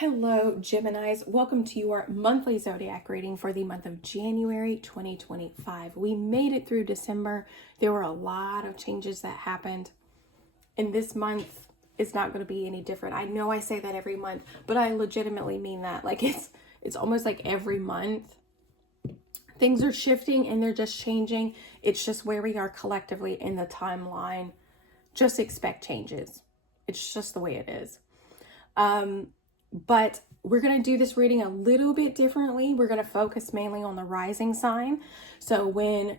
Hello, Geminis. Welcome to your monthly zodiac reading for the month of January 2025. We made it through December. There were a lot of changes that happened, and this month is not going to be any different. I know I say that every month, but I legitimately mean that. Like it's almost like every month things are shifting and they're just changing. It's just where we are collectively in the timeline. Just expect changes. It's just the way it is. But we're going to do this reading a little bit differently. We're going to focus mainly on the rising sign. So when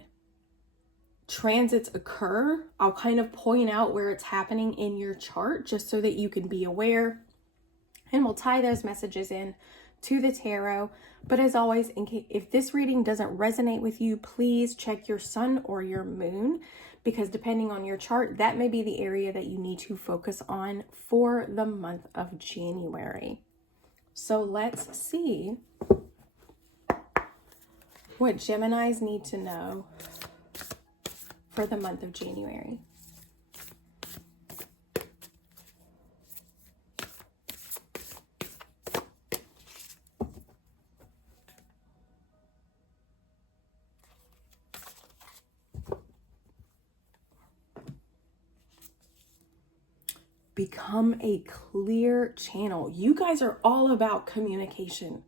transits occur, I'll kind of point out where it's happening in your chart just so that you can be aware. And we'll tie those messages in to the tarot. But as always, if this reading doesn't resonate with you, please check your sun or your moon, because depending on your chart, that may be the area that you need to focus on for the month of January. So let's see what Geminis need to know for the month of January. Become a clear channel. You guys are all about communication.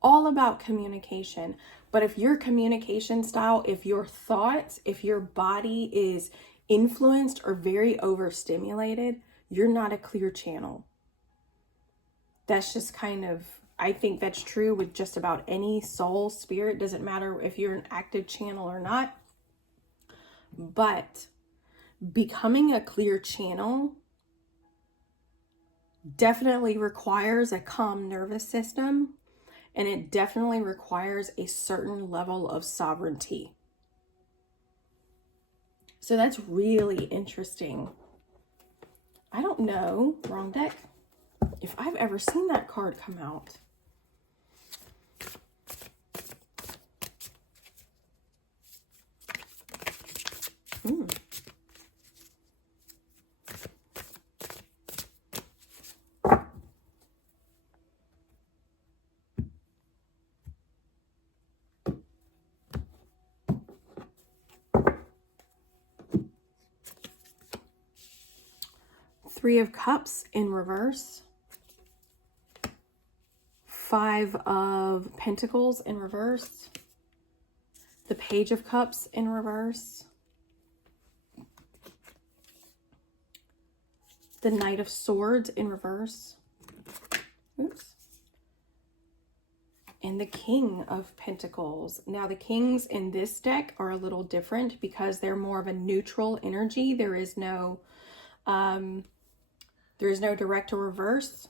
All about communication. But if your communication style, if your thoughts, if your body is influenced or very overstimulated, you're not a clear channel. That's just kind of, I think that's true with just about any soul, spirit. Doesn't matter if you're an active channel or not. But becoming a clear channel definitely requires a calm nervous system, and it definitely requires a certain level of sovereignty. So that's really interesting. I don't know, wrong deck, if I've ever seen that card come out. Three of Cups in reverse. Five of Pentacles in reverse. The Page of Cups in reverse. The Knight of Swords in reverse. Oops. And the King of Pentacles. Now the kings in this deck are a little different because they're more of a neutral energy. There is no direct or reverse.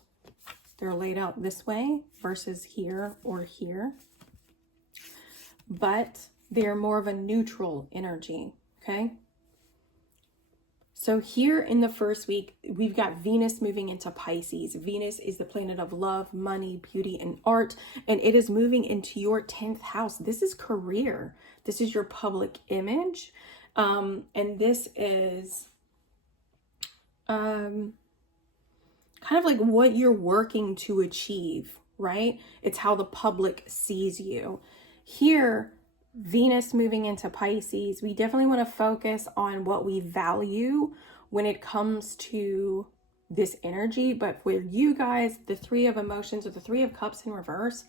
They're laid out this way versus here or here. But they're more of a neutral energy, okay? So here in the first week, we've got Venus moving into Pisces. Venus is the planet of love, money, beauty, and art, and it is moving into your 10th house. This is career. This is your public image. And this is kind of like what you're working to achieve, right? It's how the public sees you. Here, Venus moving into Pisces, we definitely want to focus on what we value when it comes to this energy. But for you guys, the Three of Emotions or the Three of Cups in reverse,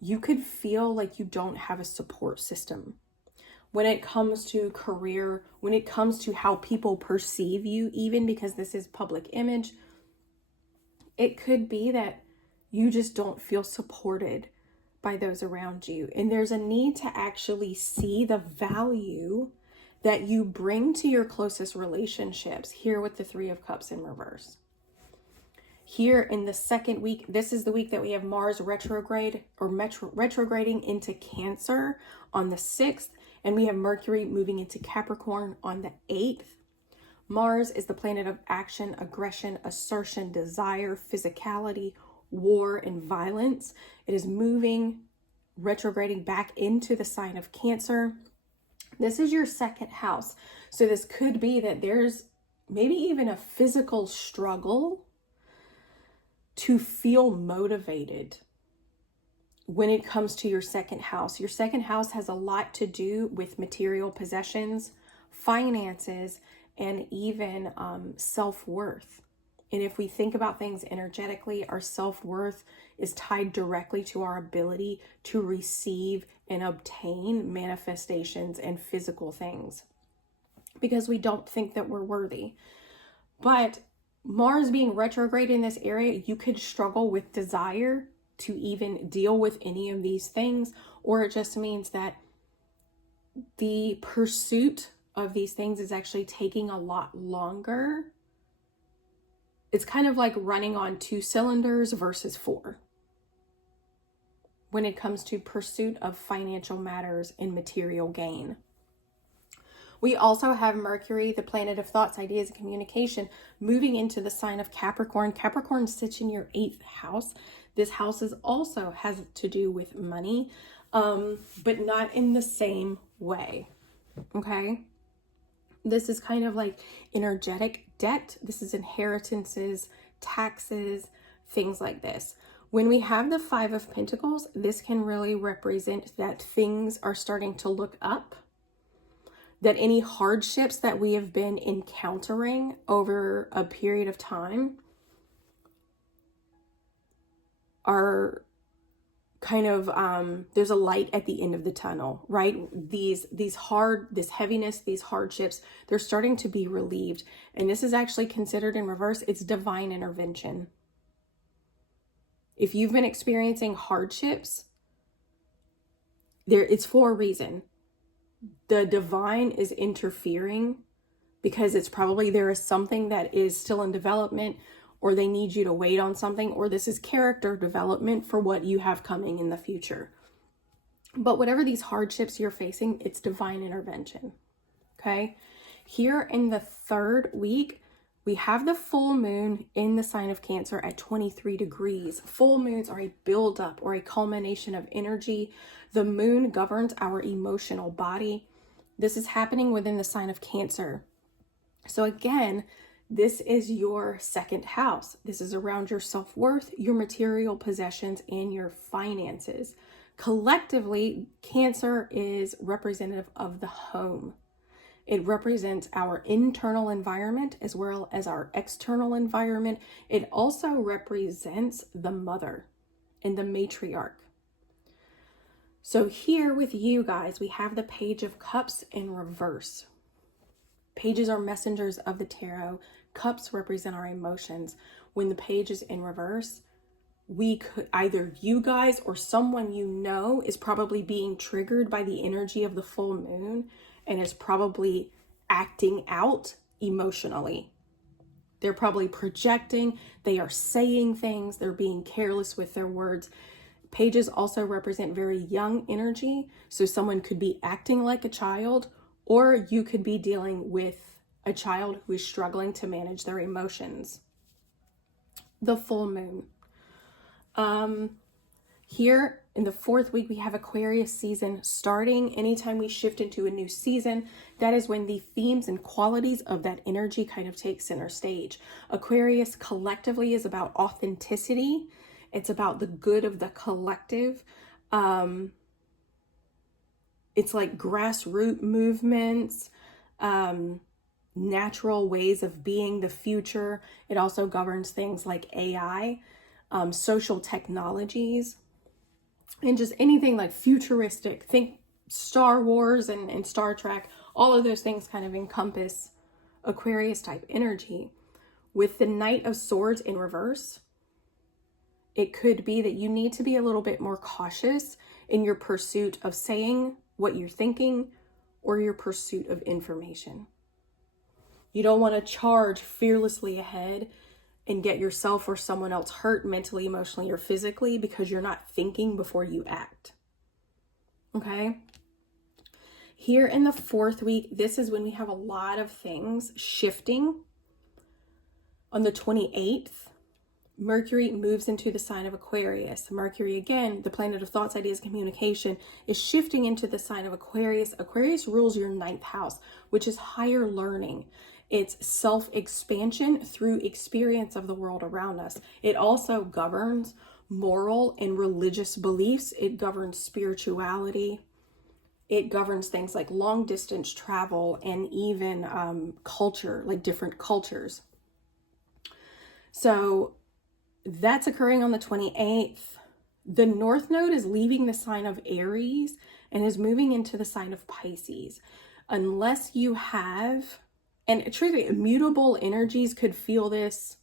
you could feel like you don't have a support system when it comes to career, when it comes to how people perceive you, even because this is public image. It could be that you just don't feel supported by those around you. And there's a need to actually see the value that you bring to your closest relationships here with the Three of Cups in reverse. Here in the second week, this is the week that we have Mars retrograde or retrograding into Cancer on the 6th. And we have Mercury moving into Capricorn on the 8th. Mars is the planet of action, aggression, assertion, desire, physicality, war, and violence. It is moving, retrograding back into the sign of Cancer. This is your second house. So this could be that there's maybe even a physical struggle to feel motivated when it comes to your second house. Your second house has a lot to do with material possessions, finances, and even self-worth. And if we think about things energetically, our self-worth is tied directly to our ability to receive and obtain manifestations and physical things, because we don't think that we're worthy. But Mars being retrograde in this area, you could struggle with desire to even deal with any of these things, or it just means that the pursuit of these things is actually taking a lot longer. It's kind of like running on 2 cylinders versus 4 when it comes to pursuit of financial matters and material gain. We also have Mercury, the planet of thoughts, ideas, and communication, moving into the sign of Capricorn. Capricorn sits in your 8th house. This house also has to do with money, but not in the same way, okay? This is kind of like energetic debt. This is inheritances, taxes, things like this. When we have the 5 of Pentacles, this can really represent that things are starting to look up, that any hardships that we have been encountering over a period of time are kind of, there's a light at the end of the tunnel, right? This heaviness, these hardships, they're starting to be relieved. And this is actually considered in reverse. It's divine intervention. If you've been experiencing hardships, it's for a reason. The divine is interfering because it's probably there is something that is still in development, or they need you to wait on something, or this is character development for what you have coming in the future. But whatever these hardships you're facing, it's divine intervention, okay? Here in the 3rd week, we have the full moon in the sign of Cancer at 23 degrees. Full moons are a buildup or a culmination of energy. The moon governs our emotional body. This is happening within the sign of Cancer. So again, this is your 2nd house. This is around your self-worth, your material possessions, and your finances. Collectively, Cancer is representative of the home. It represents our internal environment as well as our external environment. It also represents the mother and the matriarch. So here with you guys, we have the Page of Cups in reverse. Pages are messengers of the tarot. Cups represent our emotions. When the page is in reverse, we could either you guys or someone you know is probably being triggered by the energy of the full moon and is probably acting out emotionally. They're probably projecting, they are saying things, they're being careless with their words. Pages also represent very young energy. So someone could be acting like a child, or you could be dealing with a child who is struggling to manage their emotions. The full moon. Here in the 4th week, we have Aquarius season starting. Anytime we shift into a new season, that is when the themes and qualities of that energy kind of take center stage. Aquarius collectively is about authenticity. It's about the good of the collective. It's like grassroots movements, natural ways of being, the future. It also governs things like AI, social technologies, and just anything like futuristic. Think Star Wars and Star Trek. All of those things kind of encompass Aquarius type energy. With the Knight of Swords in reverse, it could be that you need to be a little bit more cautious in your pursuit of saying what you're thinking or your pursuit of information. You don't want to charge fearlessly ahead and get yourself or someone else hurt mentally, emotionally, or physically because you're not thinking before you act. Okay? Here in the 4th week, this is when we have a lot of things shifting. On the 28th, Mercury moves into the sign of Aquarius. Mercury, again, the planet of thoughts, ideas, communication, is shifting into the sign of Aquarius. Aquarius rules your 9th house, which is higher learning. It's self-expansion through experience of the world around us. It also governs moral and religious beliefs. It governs spirituality. It governs things like long distance travel and even culture, like different cultures. So that's occurring on the 28th. The North Node is leaving the sign of Aries and is moving into the sign of Pisces. Unless you have, and truly, immutable energies could feel this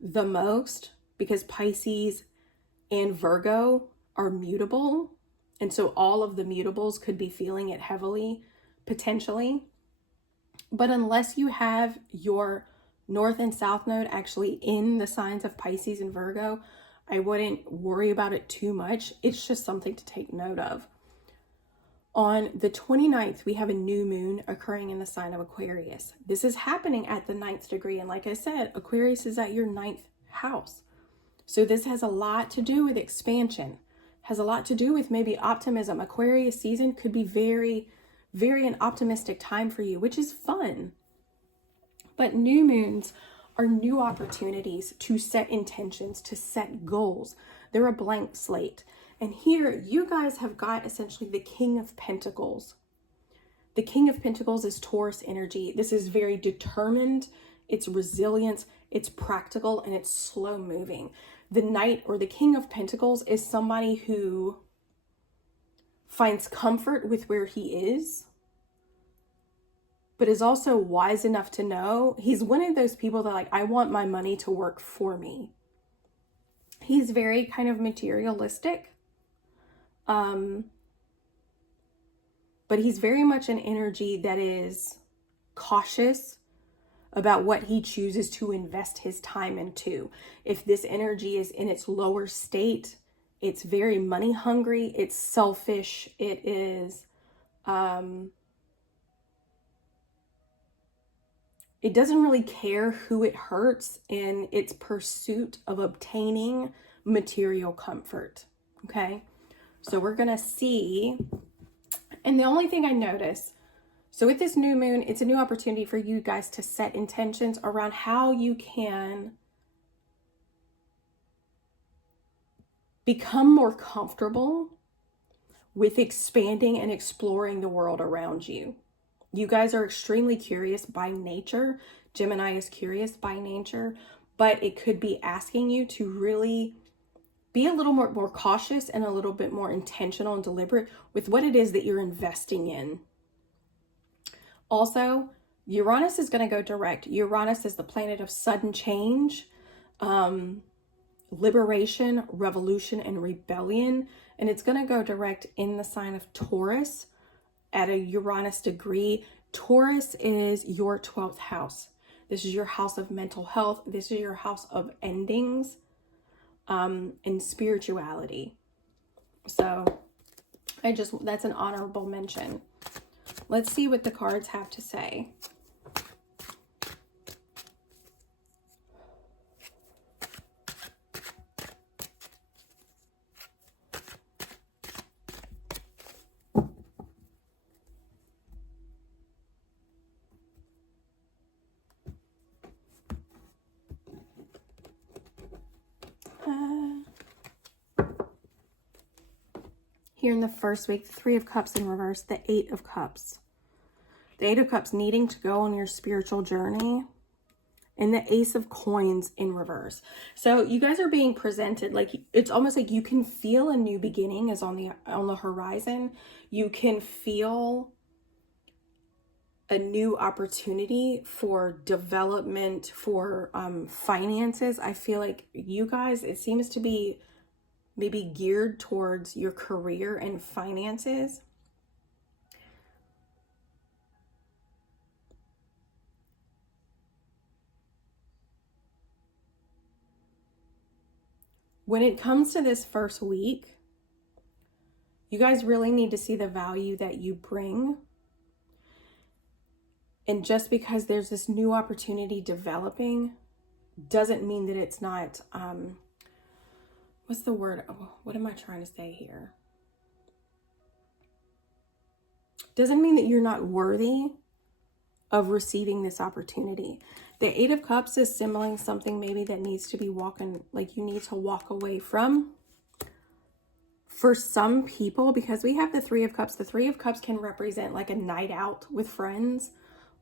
the most because Pisces and Virgo are mutable. And so all of the mutables could be feeling it heavily, potentially. But unless you have your North and South Node actually in the signs of Pisces and Virgo, I wouldn't worry about it too much. It's just something to take note of. On the 29th, we have a new moon occurring in the sign of Aquarius. This is happening at the 9th degree. And like I said, Aquarius is at your 9th house. So this has a lot to do with expansion, has a lot to do with maybe optimism. Aquarius season could be very, very an optimistic time for you, which is fun. But new moons are new opportunities to set intentions, to set goals. They're a blank slate. And here you guys have got essentially the King of Pentacles. The King of Pentacles is Taurus energy. This is very determined. It's resilience. It's practical and it's slow moving. The Knight or the King of Pentacles is somebody who finds comfort with where he is, but is also wise enough to know he's one of those people that like, I want my money to work for me. He's very kind of materialistic. But he's very much an energy that is cautious about what he chooses to invest his time into. If this energy is in its lower state, it's very money hungry, it's selfish, it is, it doesn't really care who it hurts in its pursuit of obtaining material comfort, okay? So we're gonna see, and the only thing I notice, so with this new moon, it's a new opportunity for you guys to set intentions around how you can become more comfortable with expanding and exploring the world around you. You guys are extremely curious by nature. Gemini is curious by nature, but it could be asking you to really be a little more cautious and a little bit more intentional and deliberate with what it is that you're investing in. Also, Uranus is going to go direct. Uranus is the planet of sudden change, liberation, revolution, and rebellion. And it's going to go direct in the sign of Taurus at a Uranus degree. Taurus is your 12th house. This is your house of mental health. This is your house of endings and spirituality. So that's an honorable mention. Let's see what the cards have to say. Here in the first week, the Three of Cups in reverse, the Eight of Cups. The Eight of Cups needing to go on your spiritual journey. And the Ace of Coins in reverse. So you guys are being presented like, it's almost like you can feel a new beginning is on the horizon. You can feel a new opportunity for development, for finances. I feel like you guys, it seems to be maybe geared towards your career and finances. When it comes to this first week, you guys really need to see the value that you bring. And just because there's this new opportunity developing doesn't mean that it's not, what's the word? Oh, what am I trying to say here? Doesn't mean that you're not worthy of receiving this opportunity. The Eight of Cups is symbolizing something maybe that needs to be you need to walk away from. For some people, because we have the Three of Cups, the Three of Cups can represent like a night out with friends,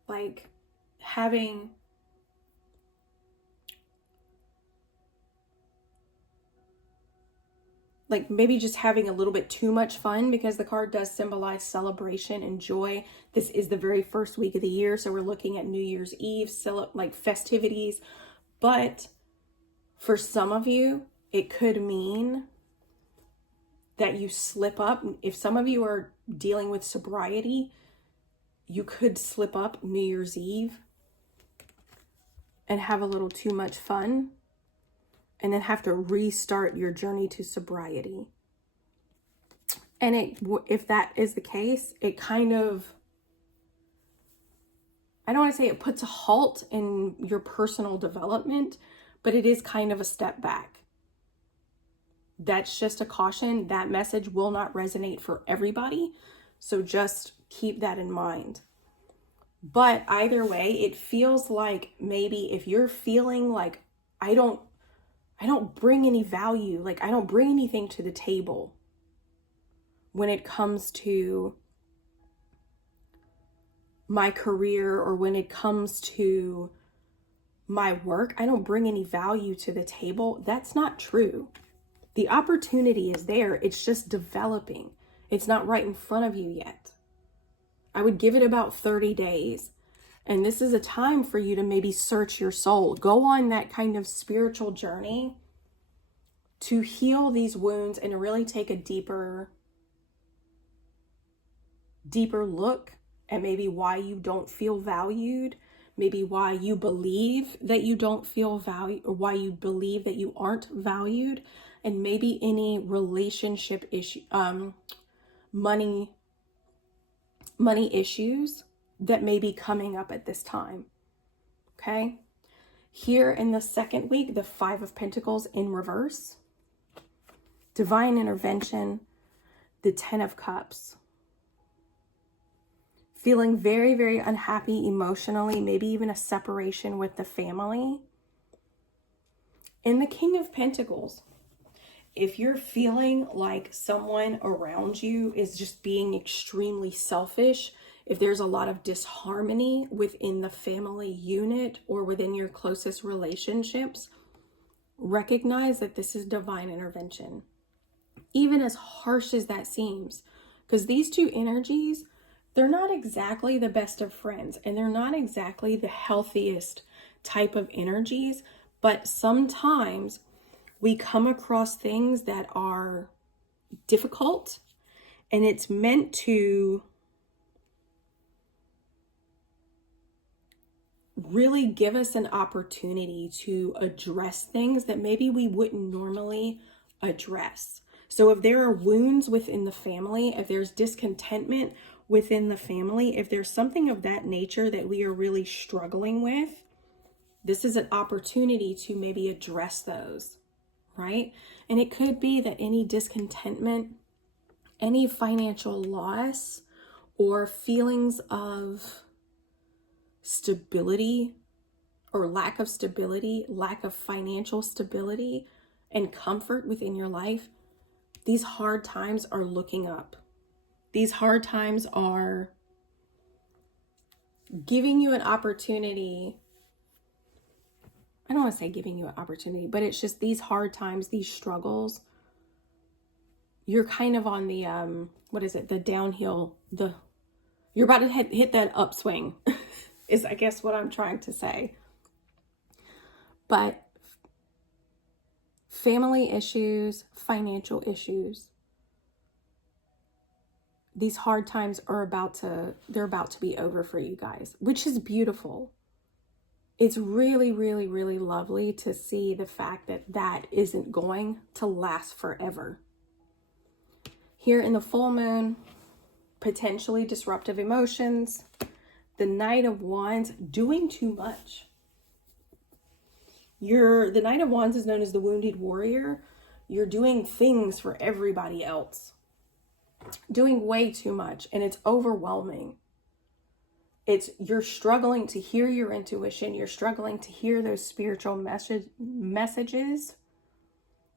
like having maybe just having a little bit too much fun, because the card does symbolize celebration and joy. This is the very first week of the year, so we're looking at New Year's Eve, festivities. But for some of you, it could mean that you slip up. If some of you are dealing with sobriety, you could slip up New Year's Eve and have a little too much fun, and then have to restart your journey to sobriety. And if that is the case, it kind of, I don't want to say it puts a halt in your personal development, but it is kind of a step back. That's just a caution. That message will not resonate for everybody, so just keep that in mind. But either way, it feels like maybe if you're feeling like, I don't bring any value, like I don't bring anything to the table when it comes to my career or when it comes to my work, I don't bring any value to the table. That's not true. The opportunity is there. It's just developing. It's not right in front of you yet. I would give it about 30 days. And this is a time for you to maybe search your soul. Go on that kind of spiritual journey to heal these wounds and really take a deeper look at maybe why you don't feel valued, maybe why you believe that you don't feel valued, or why you believe that you aren't valued, and maybe any relationship issue, money issues that may be coming up at this time. Okay? Here in the second week, the Five of Pentacles in reverse, divine intervention, the Ten of Cups. Feeling very, very unhappy emotionally, maybe even a separation with the family. In the King of Pentacles, if you're feeling like someone around you is just being extremely selfish, if there's a lot of disharmony within the family unit or within your closest relationships, recognize that this is divine intervention. Even as harsh as that seems, because these two energies, they're not exactly the best of friends, and they're not exactly the healthiest type of energies, but sometimes we come across things that are difficult, and it's meant to really give us an opportunity to address things that maybe we wouldn't normally address. So if there are wounds within the family, if there's discontentment within the family, if there's something of that nature that we are really struggling with, this is an opportunity to maybe address those, right? And it could be that any discontentment, any financial loss, or feelings of stability or lack of stability, lack of financial stability and comfort within your life, these hard times are looking up. These hard times are giving you an opportunity. I don't want to say giving you an opportunity, but it's just these hard times, these struggles, you're kind of on the, the downhill, you're about to hit that upswing is I guess what I'm trying to say. But family issues, financial issues, these hard times are about to be over for you guys, which is beautiful. It's really, really, really lovely to see the fact that that isn't going to last forever. Here in the full moon, potentially disruptive emotions, the Knight of Wands, doing too much. The Knight of Wands is known as the wounded warrior. You're doing things for everybody else. Doing way too much, and it's overwhelming. You're struggling to hear your intuition. You're struggling to hear those spiritual messages,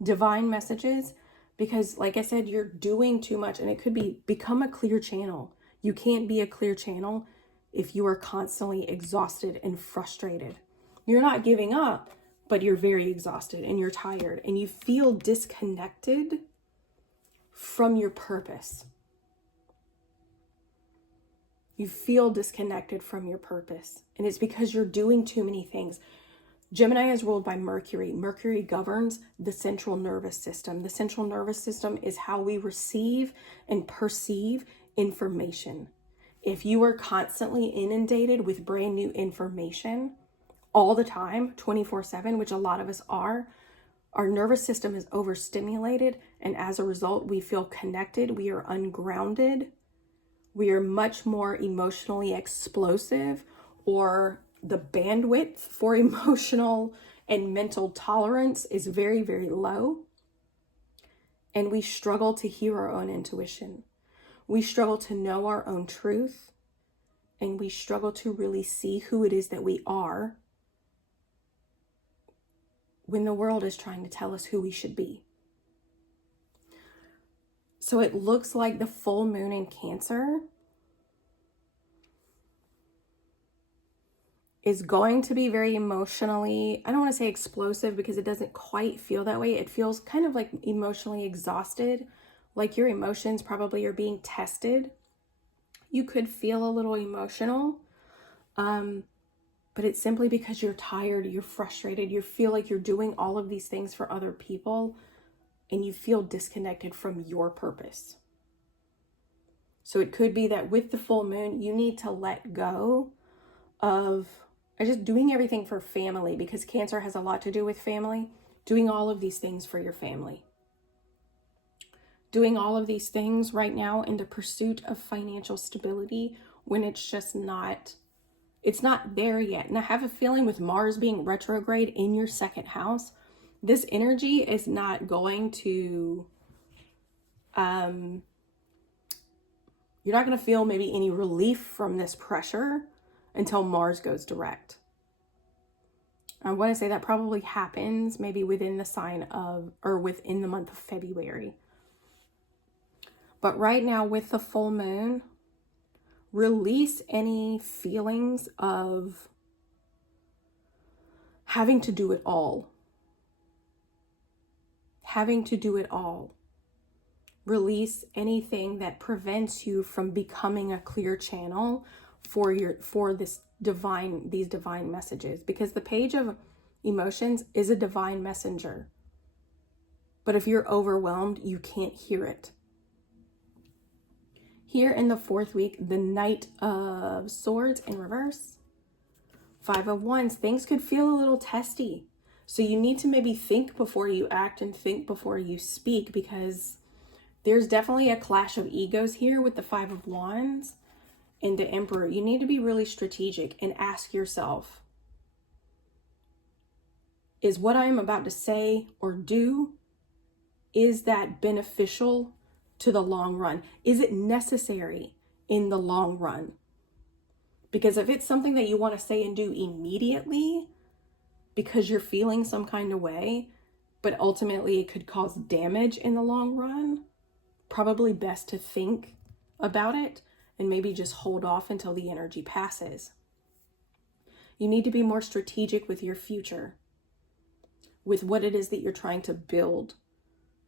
divine messages, because like I said, you're doing too much, and it could become a clear channel. You can't be a clear channel if you are constantly exhausted and frustrated. You're not giving up, but you're very exhausted and you're tired and you feel disconnected from your purpose. You feel disconnected from your purpose, and it's because you're doing too many things. Gemini is ruled by Mercury. Mercury governs the central nervous system. The central nervous system is how we receive and perceive information. If you are constantly inundated with brand new information all the time, 24/7, which a lot of us are, our nervous system is overstimulated, and as a result, we feel connected, we are ungrounded, we are much more emotionally explosive, or the bandwidth for emotional and mental tolerance is very, very low. And we struggle to hear our own intuition. We struggle to know our own truth. And we struggle to really see who it is that we are when the world is trying to tell us who we should be. So it looks like the full moon in Cancer is going to be very emotionally, I don't want to say explosive because it doesn't quite feel that way. It feels kind of like emotionally exhausted, like your emotions probably are being tested. You could feel a little emotional, but it's simply because you're tired, you're frustrated, you feel like you're doing all of these things for other people, and you feel disconnected from your purpose. So it could be that with the full moon, you need to let go of just doing everything for family, because Cancer has a lot to do with family, doing all of these things for your family. Doing all of these things right now in the pursuit of financial stability when it's just not, it's not there yet. And I have a feeling with Mars being retrograde in your second house, this energy is not going to, you're not going to feel maybe any relief from this pressure until Mars goes direct. I want to say that probably happens maybe within the sign of, or within the month of February. But right now with the full moon, release any feelings of having to do it all. Having to do it all. Release anything that prevents you from becoming a clear channel for these divine messages, because the Page of Emotions is a divine messenger. But if you're overwhelmed, you can't hear it. Here in the fourth week, the Knight of Swords in reverse, Five of Wands, things could feel a little testy. So you need to maybe think before you act and think before you speak, because there's definitely a clash of egos here with the Five of Wands and the Emperor. You need to be really strategic and ask yourself, is what I am about to say or do, is that beneficial to the long run? Is it necessary in the long run? Because if it's something that you want to say and do immediately because you're feeling some kind of way, but ultimately it could cause damage in the long run, probably best to think about it and maybe just hold off until the energy passes. You need to be more strategic with your future, with what it is that you're trying to build.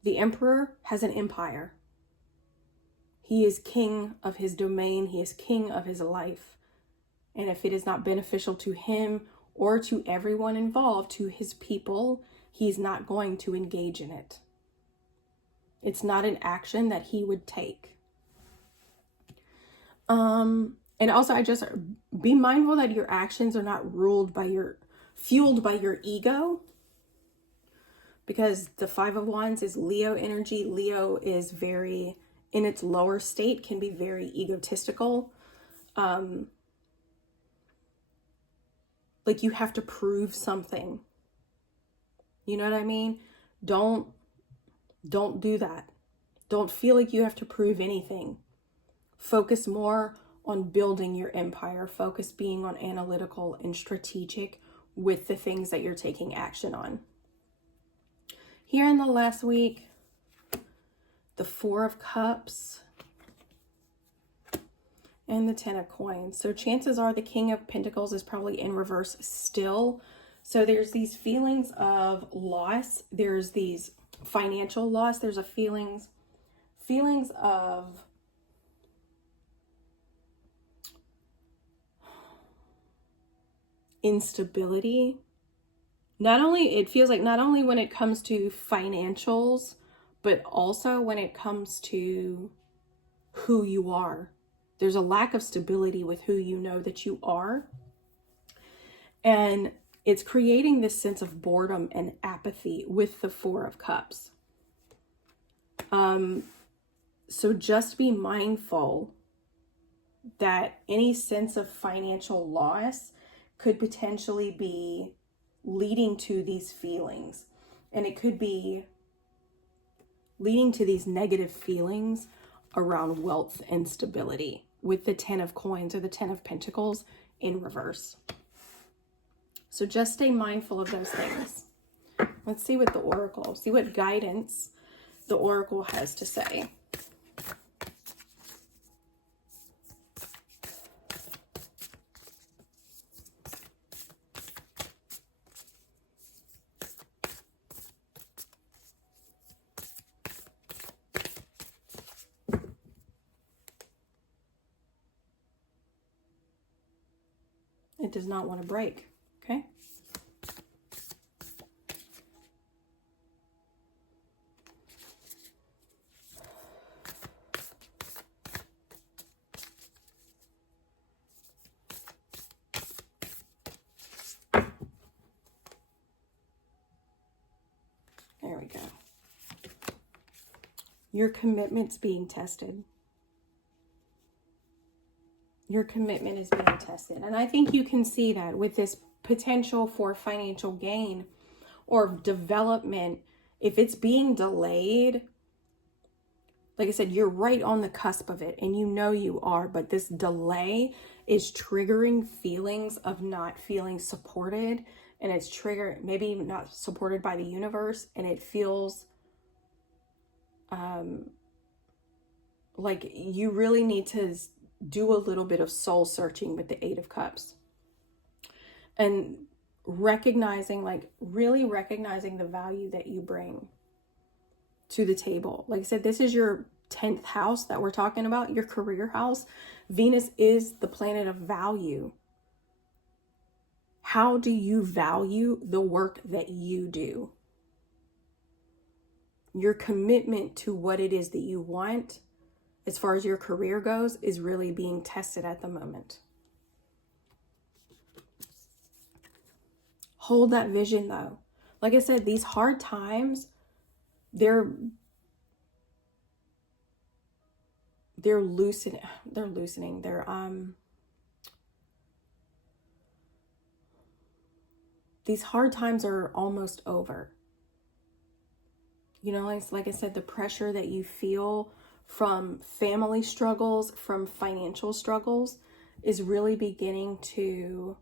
The Emperor has an empire. He is king of his domain. He is king of his life. And if it is not beneficial to him or to everyone involved, to his people, he's not going to engage in it. It's not an action that he would take. And also I just be mindful that your actions are not fueled by your ego, because the Five of Wands is Leo energy. Leo is very, in its lower state, can be very egotistical. Like you have to prove something. You know what I mean? Don't do that. Don't feel like you have to prove anything. Focus more on building your empire. Focus being on analytical and strategic with the things that you're taking action on. Here in the last week, the Four of Cups and the Ten of Coins. So chances are the King of Pentacles is probably in reverse still. So there's these feelings of loss. There's these financial loss. There's a feelings of instability. It feels like not only when it comes to financials, but also when it comes to who you are. There's a lack of stability with who you know that you are. And it's creating this sense of boredom and apathy with the Four of Cups. So just be mindful that any sense of financial loss could potentially be leading to these feelings. And it could be leading to these negative feelings around wealth and stability with the Ten of Coins or the Ten of Pentacles in reverse. So just stay mindful of those things. Let's see what the Oracle, see what guidance the Oracle has to say. It does not want to break, okay? There we go. Your commitment's being tested. Your commitment is being tested. And I think you can see that with this potential for financial gain or development. If it's being delayed, like I said, you're right on the cusp of it and you know you are, but this delay is triggering feelings of not feeling supported, and it's maybe not supported by the universe, and it feels like you really need to do a little bit of soul searching with the Eight of Cups and really recognizing the value that you bring to the table. Like I said, this is your 10th house that we're talking about, your career house. Venus is the planet of value. How do you value the work that you do? Your commitment to what it is that you want, as far as your career goes, is really being tested at the moment. Hold that vision though. Like I said, these hard times, they're loosening. These hard times are almost over. You know, like I said, the pressure that you feel from family struggles, from financial struggles, is really beginning to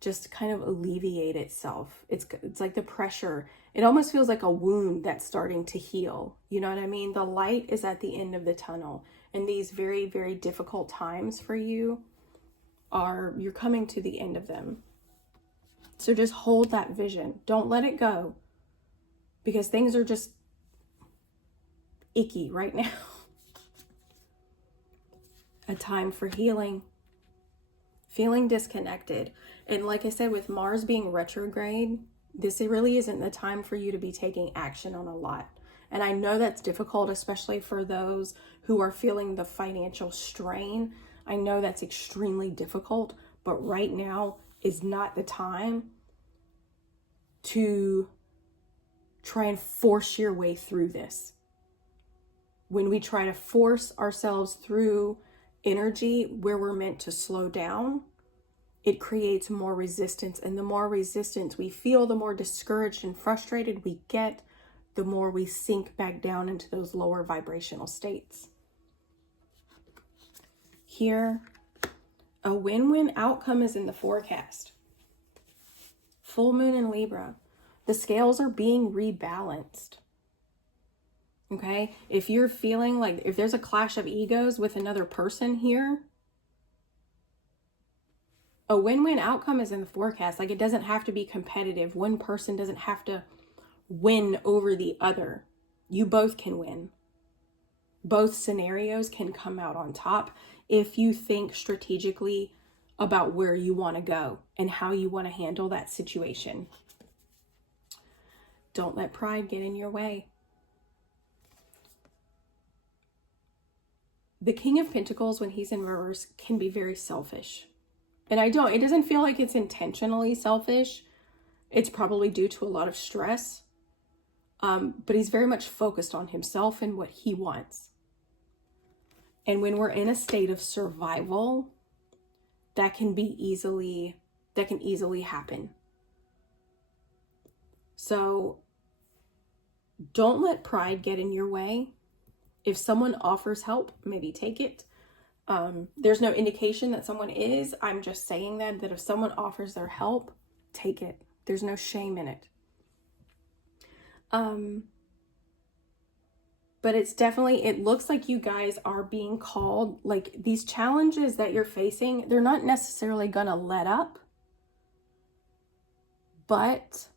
just kind of alleviate itself. It's like the pressure, it almost feels like a wound that's starting to heal. You know what I mean? The light is at the end of the tunnel, and these very, very difficult times for you you're coming to the end of them. So just hold that vision. Don't let it go, because things are just icky right now. A time for healing, feeling disconnected. And like I said, with Mars being retrograde, this really isn't the time for you to be taking action on a lot. And I know that's difficult, especially for those who are feeling the financial strain. I know that's extremely difficult, but right now is not the time to try and force your way through this. When we try to force ourselves through energy where we're meant to slow down, it creates more resistance. And the more resistance we feel, the more discouraged and frustrated we get, the more we sink back down into those lower vibrational states. Here, a win-win outcome is in the forecast. Full moon in Libra. The scales are being rebalanced. Okay? If you're feeling like, if there's a clash of egos with another person here, a win-win outcome is in the forecast. Like, it doesn't have to be competitive. One person doesn't have to win over the other. You both can win. Both scenarios can come out on top if you think strategically about where you want to go and how you want to handle that situation. Don't let pride get in your way. The King of Pentacles, when he's in reverse, can be very selfish. And it doesn't feel like it's intentionally selfish. It's probably due to a lot of stress. But he's very much focused on himself and what he wants. And when we're in a state of survival, that can easily happen. So don't let pride get in your way. If someone offers help, maybe take it. There's no indication that someone is. I'm just saying that if someone offers their help, take it. There's no shame in it. But it's definitely, it looks like you guys are being called, like these challenges that you're facing, they're not necessarily going to let up, but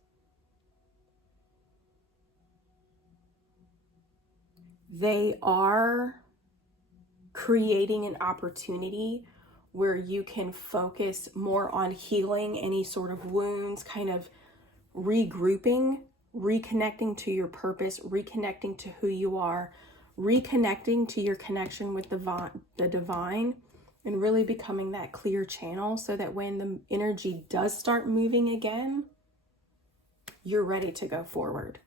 they are creating an opportunity where you can focus more on healing any sort of wounds, kind of regrouping, reconnecting to your purpose, reconnecting to who you are, reconnecting to your connection with the divine, and really becoming that clear channel so that when the energy does start moving again, you're ready to go forward.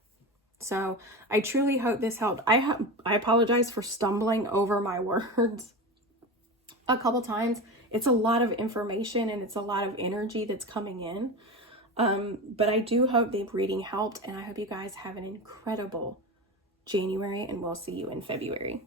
So I truly hope this helped. I apologize for stumbling over my words a couple times. It's a lot of information and it's a lot of energy that's coming in. But I do hope the reading helped, and I hope you guys have an incredible January, and we'll see you in February.